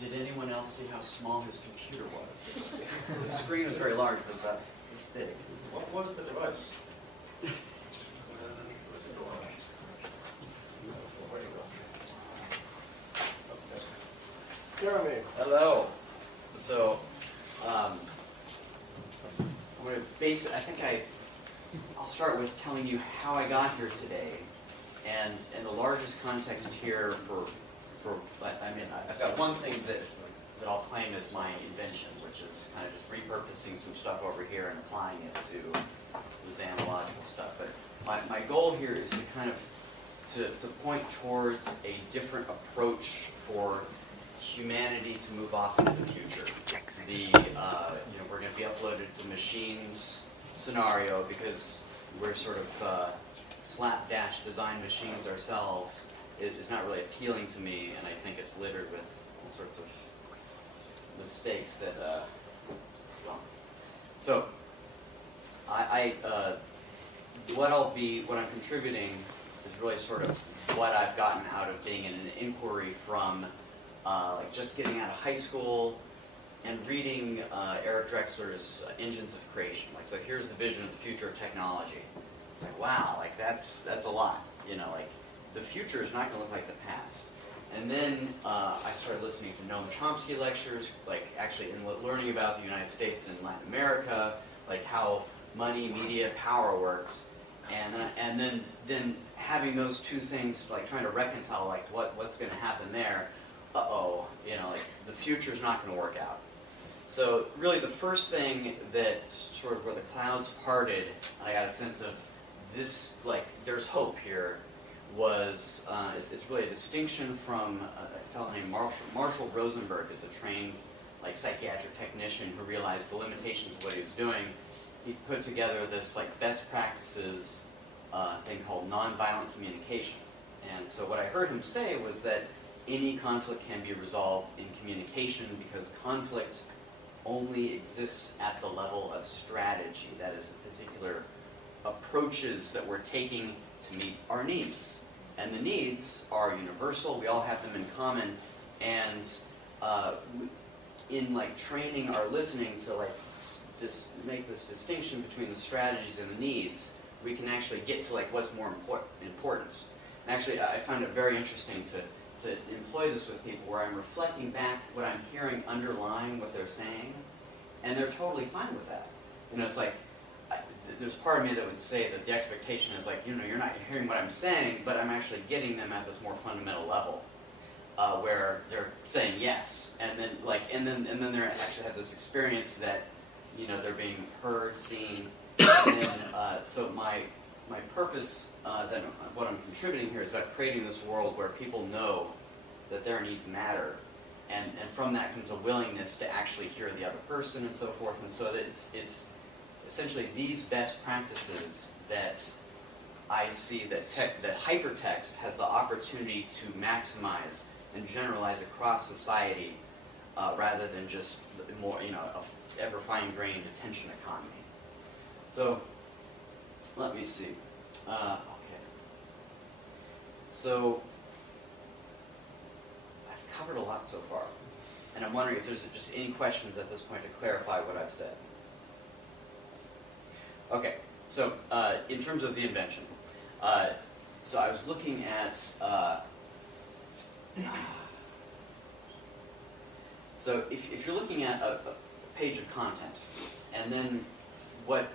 Did anyone else see how small his computer was? The screen was very large, but about this big. What was the device? Jeremy. Hello. So, I'm going to base it, I'll start with telling you how I got here today. And the largest context here I've got one thing that I'll claim as my invention, which is kind of just repurposing some stuff over here and applying it to this analogical stuff. But my goal here is to kind of to point towards a different approach for humanity to move off into the future. We're going to be uploaded to machines scenario because we're sort of slapdash design machines ourselves. It is not really appealing to me, and I think it's littered with all sorts of mistakes that. So, what I'm contributing is really sort of what I've gotten out of being in an inquiry from like just getting out of high school and reading Eric Drexler's Engines of Creation. Like, so here's the vision of the future of technology. Like, wow, like that's a lot. Like the future is not going to look like the past. And then I started listening to Noam Chomsky lectures, like actually learning about the United States and Latin America, like how money, media, power works, and then having those two things, like trying to reconcile, like what's going to happen there. Like the future is not going to work out. So really, the first thing that sort of where the clouds parted, I got a sense of this, like there's hope here. Was it's really a distinction from a fellow named Marshall Rosenberg, is a trained like psychiatric technician who realized the limitations of what he was doing. He put together this like best practices thing called nonviolent communication. And so what I heard him say was that any conflict can be resolved in communication because conflict only exists at the level of strategy. That is, the particular approaches that we're taking to meet our needs. And the needs are universal, we all have them in common, and in like training our listening to like just make this distinction between the strategies and the needs, we can actually get to like what's more important. And actually, I find it very interesting to employ this with people where I'm reflecting back what I'm hearing underlying what they're saying, and they're totally fine with that. It's like, there's part of me that would say that the expectation is like, you're not hearing what I'm saying, but I'm actually getting them at this more fundamental level, where they're saying yes, and then they actually have this experience that, they're being heard, seen, and so my purpose, what I'm contributing here is about creating this world where people know that their needs matter, and from that comes a willingness to actually hear the other person and so forth, and so that it's essentially these best practices that I see that hypertext has the opportunity to maximize and generalize across society, rather than just more, a ever fine-grained attention economy. So, let me see. Okay. So, I've covered a lot so far, and I'm wondering if there's just any questions at this point to clarify what I've said. Okay, so in terms of the invention, so I was looking at, so if you're looking at a page of content, and then where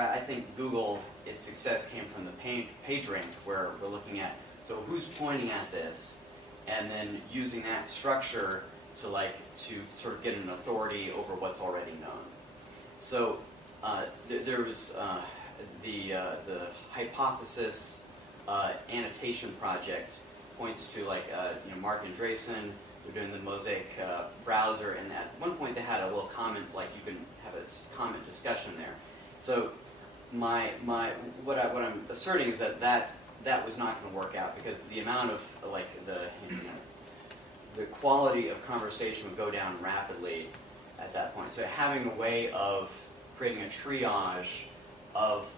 I think Google, its success came from the page rank, where we're looking at, so who's pointing at this, and then using that structure to sort of get an authority over what's already known. So there was the hypothesis annotation project points to Mark Andreessen. They're doing the Mosaic browser, and at one point they had a little comment, like you can have a comment discussion there. So what I'm asserting is that was not going to work out because the amount of the quality of conversation would go down rapidly at that point. So having a way of creating a triage of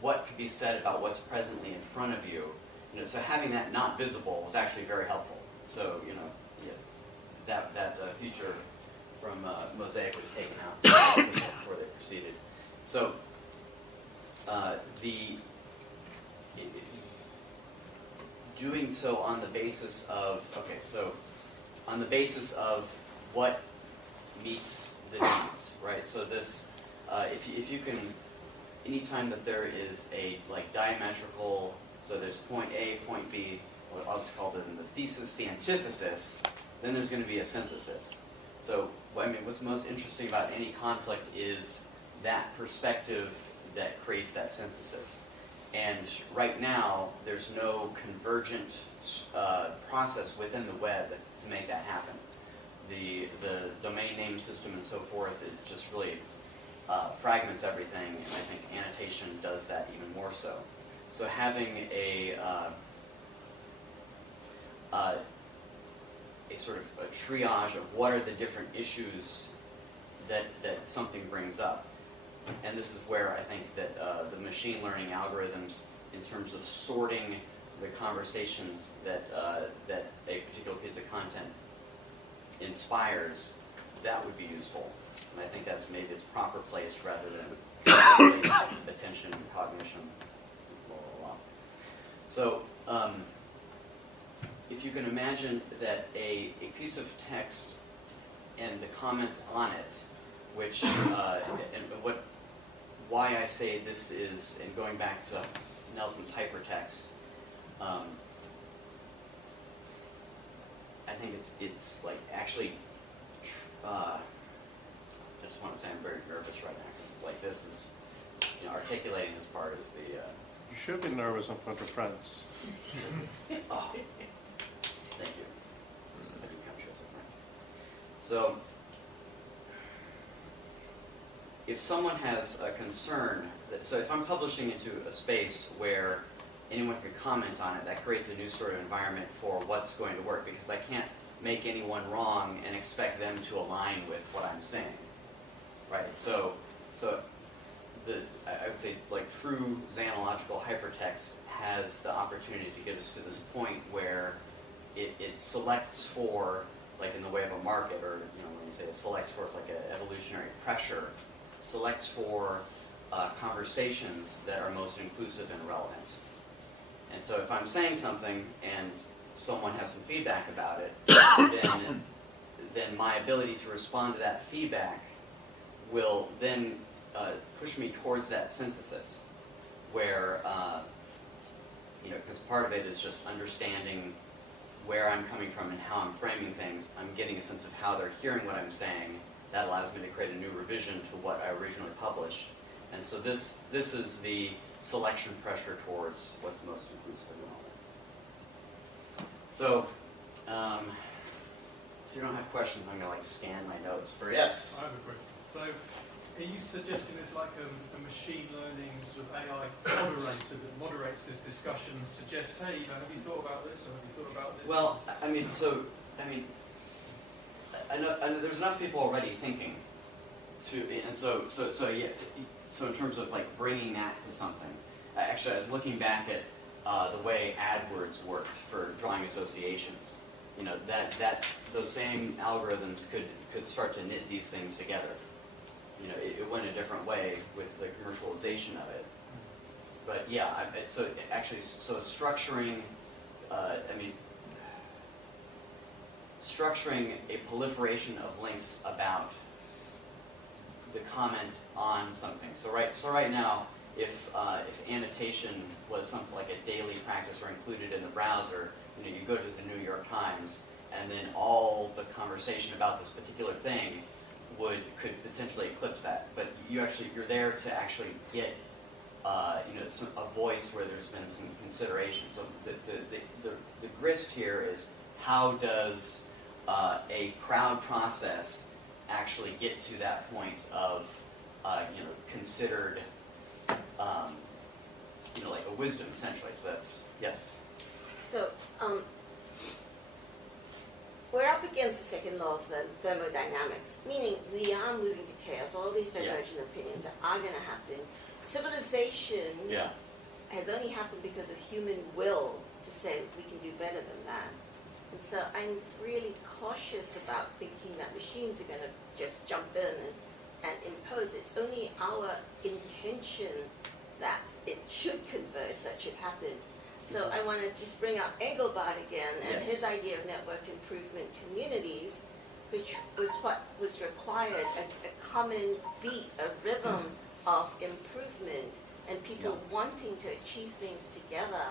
what could be said about what's presently in front of you, so having that not visible was actually very helpful. So that feature from Mosaic was taken out before they proceeded. So doing so on the basis of what meets the needs, right? So this, if you can, anytime that there is a diametrical, so there's point A, point B, well, I'll just call them the thesis, the antithesis, then there's going to be a synthesis. So, I mean, what's most interesting about any conflict is that perspective that creates that synthesis. And right now, there's no convergent process within the web to make that happen. The domain name system and so forth, it just really fragments everything, and I think annotation does that even more so. So having a sort of a triage of what are the different issues that something brings up. And this is where I think that the machine learning algorithms, in terms of sorting the conversations that a particular piece of content inspires, that would be useful. And I think that's maybe its proper place rather than attention and cognition. Blah, blah, blah. So if you can imagine that a piece of text and the comments on it, which why I say this is, and going back to Nelson's hypertext, I think it's like actually, I just want to say I'm very nervous right now, because like this is, articulating this part is the... You should be nervous in front of friends. Oh, thank you. I do capture as a friend. So, if someone has a concern, so if I'm publishing into a space where anyone can comment on it, that creates a new sort of environment for what's going to work, because I can't make anyone wrong and expect them to align with what I'm saying, right? So I would say like true xenological hypertext has the opportunity to get us to this point where it selects for, like in the way of a market, or when you say it selects for, it's like an evolutionary pressure, selects for conversations that are most inclusive and relevant. And so if I'm saying something and someone has some feedback about it, then my ability to respond to that feedback will then push me towards that synthesis, where, because part of it is just understanding where I'm coming from and how I'm framing things. I'm getting a sense of how they're hearing what I'm saying. That allows me to create a new revision to what I originally published. And so this is the selection pressure towards what's most inclusive and relevant. So, if you don't have questions, I'm going to scan my notes for yes. I have a question. So, are you suggesting it's like a machine learning sort of AI moderator that moderates this discussion, suggests, hey, have you thought about this, or have you thought about this? Well, I know there's enough people already thinking so in terms of bringing that to something. Actually, I was looking back at the way AdWords worked for drawing associations. That those same algorithms could start to knit these things together. It went a different way with the commercialization of it. But yeah, so structuring, structuring a proliferation of links about the comment on something. So right now, if annotation was something like a daily practice or included in the browser, you go to the New York Times, and then all the conversation about this particular thing could potentially eclipse that. But you're there to actually get a voice where there's been some consideration. So the grist here is, how does a crowd process actually get to that point of considered like a wisdom, essentially. So that's yes. So we're up against the second law of thermodynamics, meaning we are moving to chaos. All these divergent opinions are going to happen. Civilization has only happened because of human will to say we can do better than that. And so I'm really cautious about thinking that machines are going to just jump in and impose. It's only our intention that it should converge, that should happen. So I want to just bring up Engelbart again and Yes. his idea of networked improvement communities, which was what was required, a common beat, a rhythm of improvement, and people wanting to achieve things together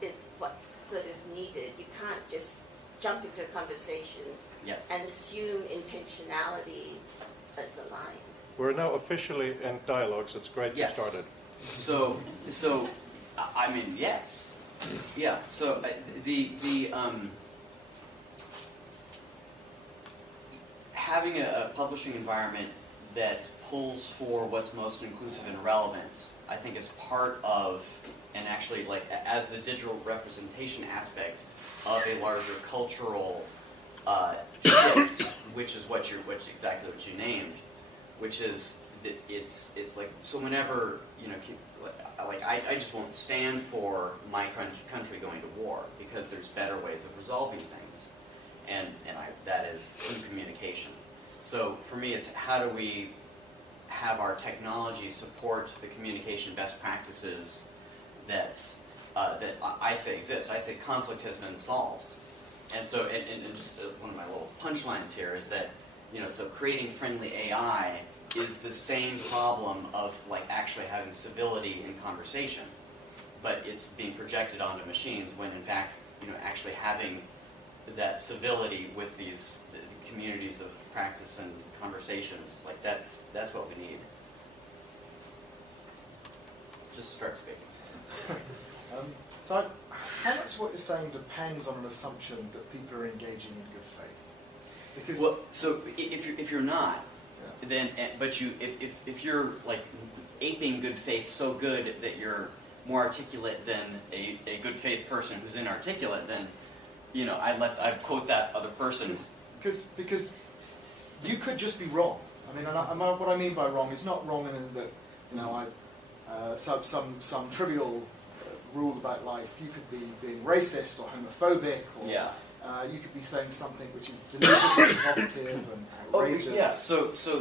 is what's sort of needed. You can't just jump into a conversation Yes. and assume intentionality is aligned. We're now officially in dialogues. It's great you Yes. started. So, I mean, yes, yeah. So having a publishing environment that pulls for what's most inclusive and relevant, I think, is part of, and actually, like, as the digital representation aspect of a larger cultural shift, which is exactly what you named, which is that it's like, so whenever, you know, like I just won't stand for my country going to war, because there's better ways of resolving things, and that is through communication. So for me, it's how do we have our technology support the communication best practices that I say exist. I say conflict has been solved, and so and just one of my little punchlines here is that, you know, so creating friendly AI is the same problem of, like, actually having civility in conversation, but it's being projected onto machines when, in fact, you know, actually having that civility with these the communities of practice and conversations, like, that's what we need. Just start speaking. So how much of what you're saying depends on an assumption that people are engaging in good faith? Because Well, so if you're not, yeah. then but if you're, like, aping good faith so good that you're more articulate than a good faith person who's inarticulate, then, you know, I'd quote that other person. Because you could just be wrong. I mean, what I mean by wrong is not wrong in that, you know, some trivial rule about life. You could be being racist or homophobic, or Yeah. You could be saying something which is deliberately provocative and outrageous. Oh, yeah.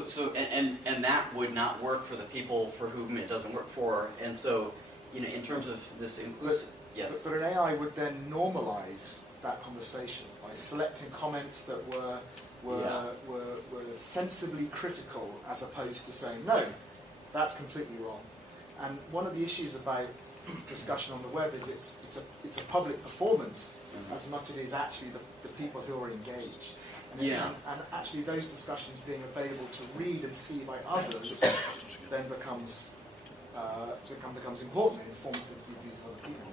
So and that would not work for the people for whom it doesn't work for. And so, you know, in terms of this inclusive, yes. But an AI would then normalize that conversation by selecting comments that were sensibly critical, as opposed to saying, no, that's completely wrong. And one of the issues about discussion on the web is it's a public performance, as much as it is actually the people who are engaged. And actually those discussions being available to read and see by others then becomes important and informs the views of other people.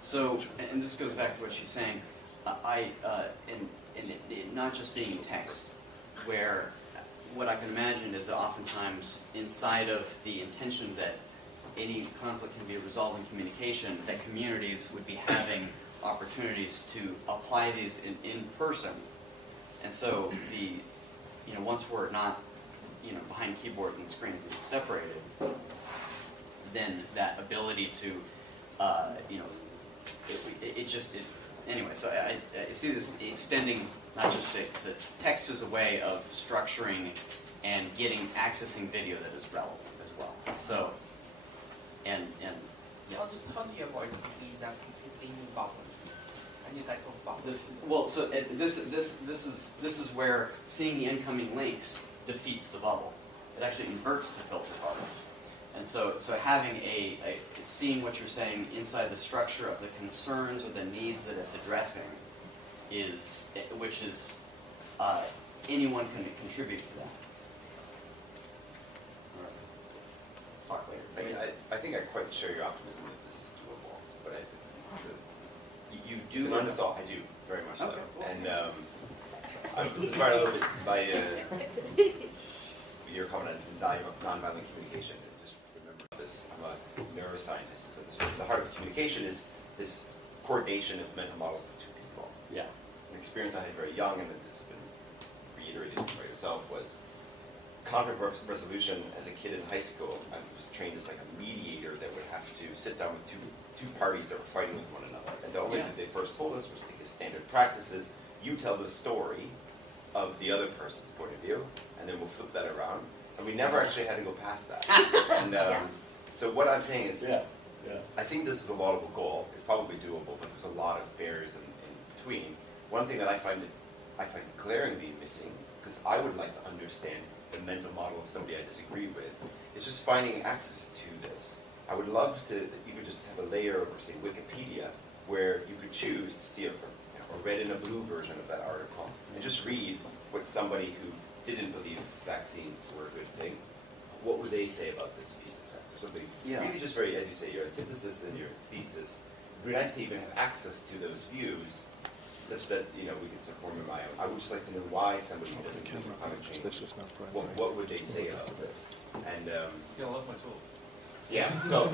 So, and this goes back to what she's saying, and it not just being text, where what I can imagine is that oftentimes inside of the intention that any conflict can be resolved in communication, that communities would be having opportunities to apply these in person. And so once we're not, behind keyboards and screens and separated, then that ability to, anyway, so I see this extending not just the text as a way of structuring and accessing video that is relevant as well. So, and yes. How do you avoid the new bubble? A new type of bubble? Well, so this is where seeing the incoming links defeats the bubble. It actually inverts the filter bubble. And so having seeing what you're saying inside the structure of the concerns or the needs that it's addressing which is anyone can contribute to that. All right. Talk later. I mean, I think I quite share your optimism that this is doable, but You it's do an unsolved. I do very much so, Okay, cool. and I'm inspired a little bit by your comment on value of nonviolent communication. And just remember this: I'm a neuroscientist, and the heart of communication is this coordination of mental models of two people. Yeah. An experience I had very young, and this has been reiterated by yourself, was conflict resolution as a kid in high school. I was trained as like a mediator that would have to sit down with two parties that were fighting with one another. And the only thing they first told us was, because standard practice is you tell the story of the other person's point of view, and then we'll flip that around. And we never actually had to go past that. And so what I'm saying is, I think this is a laudable goal. It's probably doable, but there's a lot of barriers in between. One thing that I find glaringly missing, because I would like to understand the mental model of somebody I disagree with, is just finding access to this. I would love to even just have a layer over, say, Wikipedia, where you could choose to see a red and a blue version of that article, and just read what somebody who didn't believe vaccines were a good thing, what would they say about this piece of text, or something really just very, as you say, your antithesis and your thesis. It would be nice to even have access to those views, such that, you know, we can sort of form in my own. I would just like to know why somebody who doesn't believe in climate change, what would they say about this? And Yeah, I love my talk. yeah, so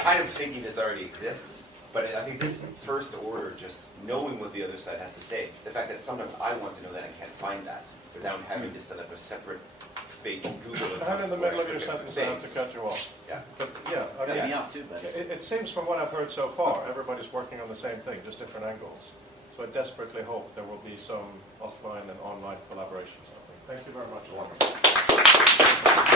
kind of thinking this already exists, but I think this first order, just knowing what the other side has to say, the fact that sometimes I want to know that and can't find that without having to set up a separate fake Google account. And in the where middle of I your click on sentence, I have to things. cut you off. Yeah. But yeah, I Cut mean, me off too, but. it seems from what I've heard so far, everybody's working on the same thing, just different angles. So I desperately hope there will be some offline and online collaborations. I think. Thank you very much.